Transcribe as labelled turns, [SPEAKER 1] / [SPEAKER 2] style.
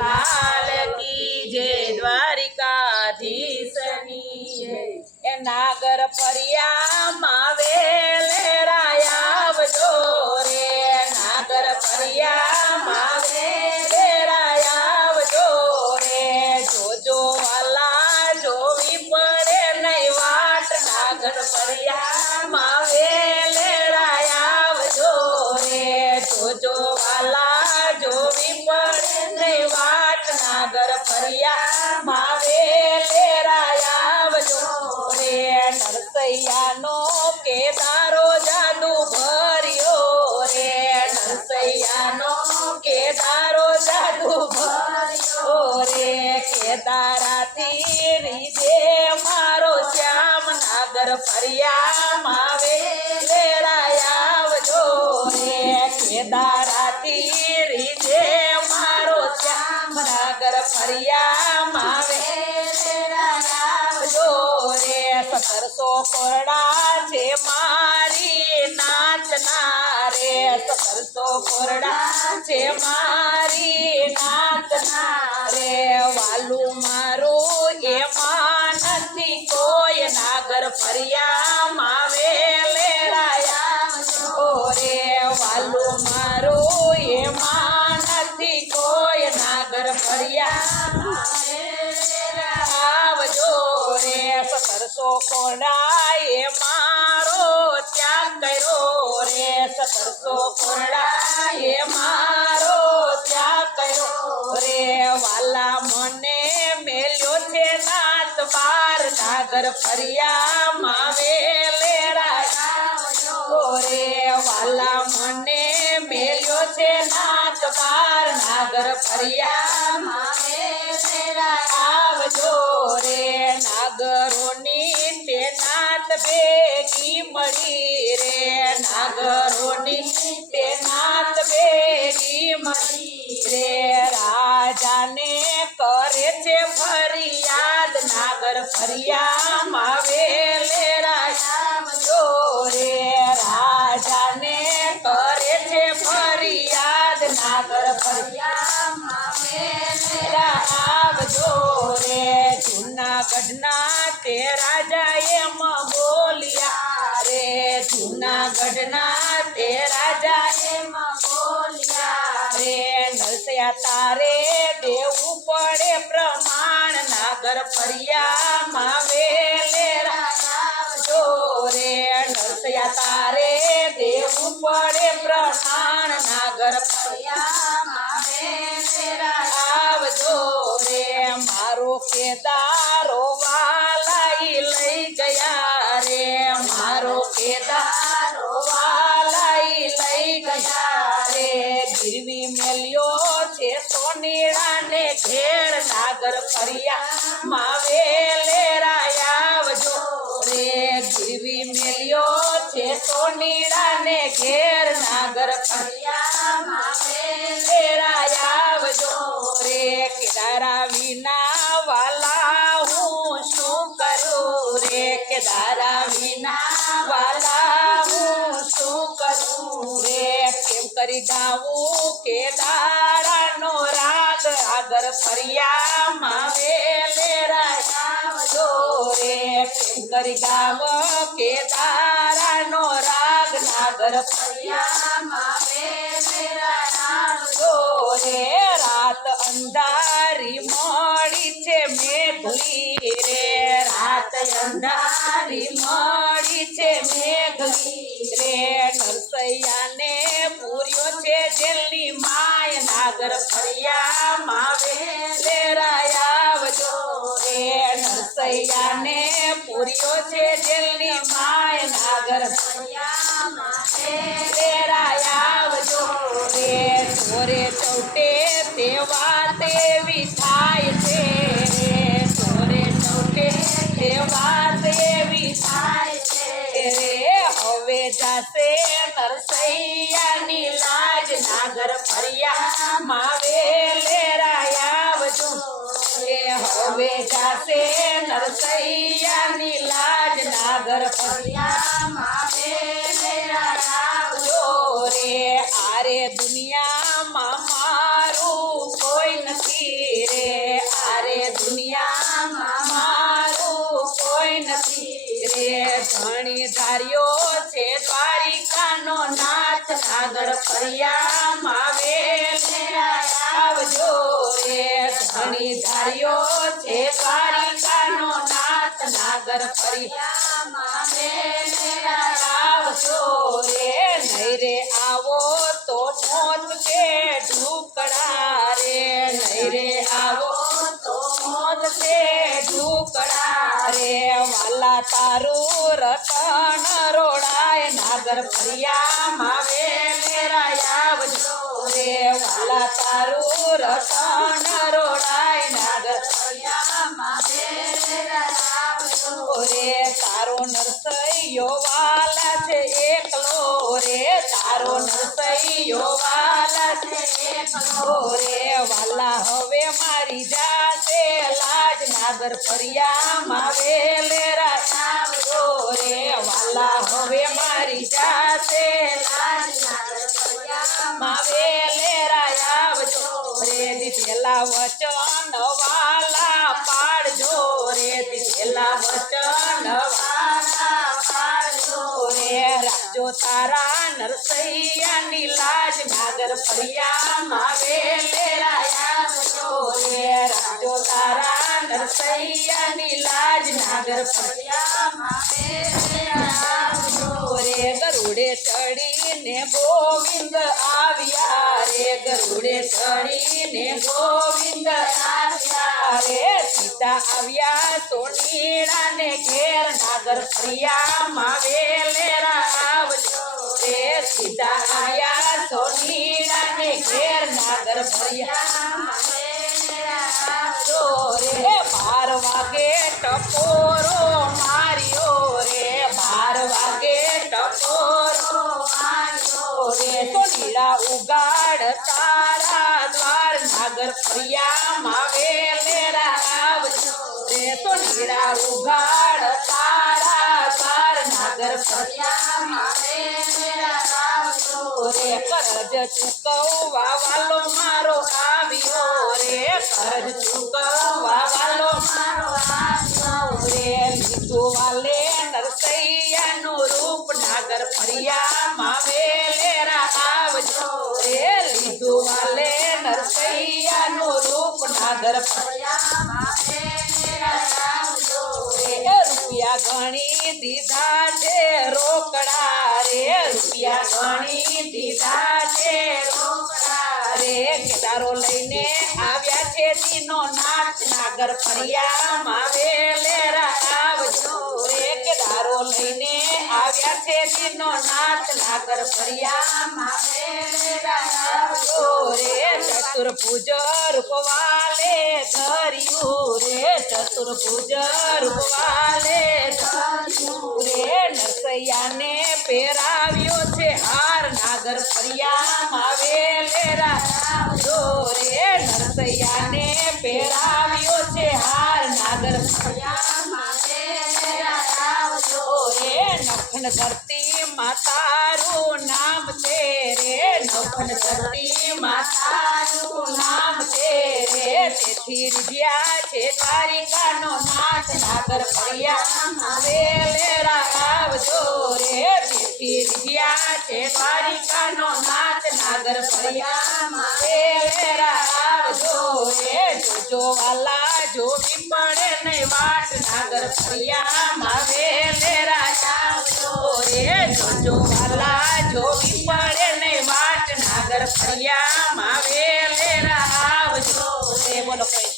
[SPEAKER 1] લાલ કી જે દ્વારિકાધીશની. એ નાગર ફરિયામાં વેલેરાયા નરસૈયાનો કેદારો જાદુ ભર્યો રે? નરસૈયાનો કેદારો જાદુ ભર્યો રે? તીરી રીજે મારો શ્યામ નાગર ફરિયામાં વેલેરાયા આવજો રે? કેદારાથી રીજે મારો શ્યામ નાગર ફરિયામાં સતરસો કોરડા છે મારી નાચના રે કોરડા છે મારી નાચના રે વાલું મારું એમાં નથી કોઈ નાગર ફરિયામાં વેલેરાયા રે વાલું મારું એમાં નથી કોઈ નાગર ફરિયા કોરડાએ મારો ત્યાગ કર્યો રે સતરસો કોરડાએ મારો ત્યાગ કર્યો રે. વાલા મને મેલ્યો છે નાત બાર. નાગર ફરિયા માવે રે વાલા મને મેલ્યો છે નાત બાર. નાગર ફરિયામાં નાથ ભેગી મળી રે, નાગરોની તે નાત ભેગી મળી રે. રાજાને કરે છે ફરિયાદ, નાગર ફરિયામાં જો રે રાજાને કરે છે ફરિયાદ, નાગર ફરિયામાં જો રે જૂનાગઢના તે રાજા જૂનાગઢના તે રાજા એમ બોલ્યા, રે નરસયા તારે દેવું પડે પ્રમાણ નાગર ફરિયામાં વેલેરાજો રે નરસયા તારે દેવું પડે પ્રમાણ નાગર ફરિયામાં આવજો રે મારો કેદારો વાલાઈ લઈ ગયા, રે મારો કેદારો ગીરવી મેલ્યો છે સોનીડાને ઘેર નાગર ફરિયા. માવે લેરાયાવજો રે ગીરવી મેલ્યો છે સોનીડાને ઘેર નાગર ફરિયા. માવે લેરાયાવજો રે કેદારા વિના વાલા હું શું કરું? રે કેદારા વિના વાલા કરી ગાવું કેદારાનો રાગ આગર ફરિયામાં વેલેરાયો રે પ્રેમ કરી ગાવ કેદારાનો રાગ નાગર ફરિયામાં વેલેરાયો રે રાત અંધારી મોડી છે મેઘલી રે. રાત અંધારી મોડી છે મેઘલી રે. નરસૈયાને નાગર ફરિયામાં વેલેરાયા આવજો રે નરસૈયાને પૂર્યો છે જેલની માય નાગર ફરિયામાં વેલેરાયા આવજો રે ચોરે ચૌટે તેવા તેવી થાય. જાશે નરસૈયાની લાજ નાગર ફરિયા માવે લેરાયાવજો રે હવે જાશે નરસૈયાની લાજ નાગર ફરિયા માવે આવજો રે આરે દુનિયામાં ધણી ધાર્યો છે, દ્વારિકાનો નાથ આગળ ફર્યા માવે આવજો રે ધણી ધાર્યો છે, દ્વારિકાનો નાથ નાગર ફર્યા માવે આવજો રે નહીં રે આવો તો મોત કે ઢુકડા રે. નહીં રે આવો તો મોત કે ઢુકડા રે. વાલા તારું ફરિયામાં વેલેરા આવજો રે. વાલા તારું રતન રોડાય નાગર વેલેરા આવજો રે. તારો નરસૈયો વાલા છે એકલો રે. તારો નરસૈયો છે એકલો રે. હવે મારી જાતે લાજ નાગર ફરિયામાં વેલેરા દીધેલા વચન વાલા પાડજો રે દીધેલા વચન વાલા પાડજો રે રાખજો તારા નરસૈયાની લાજ નાગર ફરિયા માવે આવજો રે રાખજો તારા નરસૈયાની લાજ નાગર ફરિયા માવે રે ગરુડે ચડીને ગોવિંદ આવ્યા રે. ગરુડે ચડીને ગોવિંદ આવ્યા રે. સીતા આવ્યા સોનીડાને ઘેર, નાગર ફરિયામાં વેલેરા આવજો રે. સીતા આવ્યા સોનીડાને ઘેર, નાગર ફરિયામાં વેલેરા આવજો રે. બાર વાગે ટપોરો તો લીલા ઉગાડ તારા દ્વાર નાગર ફરિયામાં વેલેરા આવજો. રે તો લીલા ઉગાડ તારા દ્વાર નાગર ફરિયામાં વેલેરા આવજો. રે કરજ ચૂકવવા વાલો મારો આવ્યો. રે કરજ ચૂકવવા વાલો મારો આવ્યો. રે લીધું વાલે નરસૈયાનું રૂપ નાગર ફરિયામાં રૂપિયા દીધા છે રોકડા રે, રૂપિયા ગણી દીધા છે રોકડા રે. કેદારો લઈને આવ્યા છે દીનો નાથ નાગર ફરિયા માવે લેરા આવજો રે. કેદારો લઈને આવ્યા છે દીનો નાથ નાગર ફરિયા વેલેરા રે. ચતુર્ભુજ રૂપવાલે ધર્યું રે. ચતુર્ભુજ રૂપવાલે ધર્યું રે. નરસૈયાને પહેરાવ્યો છે હાર, નાગર ફરિયામાં વેલેરા આવજો રે. નરસૈયાને પહેરાવ્યો છે હાર, નાગર ફરિયામાં ધરતી માતારું નામ છે રે નખન ધરતી માતારું નામ છે રે તેથી રીઝ્યા છે દ્વારિકાનો નાથ, નાગર ફરિયામાં વેલેરા આવજો રે. તેથી રીઝ્યા છે દ્વારિકાનો નાથ, નાગર ફરિયામાં વેલેરા આવજો રે. જોજો વાલા જોવી પડે નહીં વાટ, નાગર ફરિયામાં વેલેરા આવજો રે જોજો વાલા જોવી પડે ને વાટ નાગર ફળિયામાં વેલે આવજો એ બોલો કોઈ.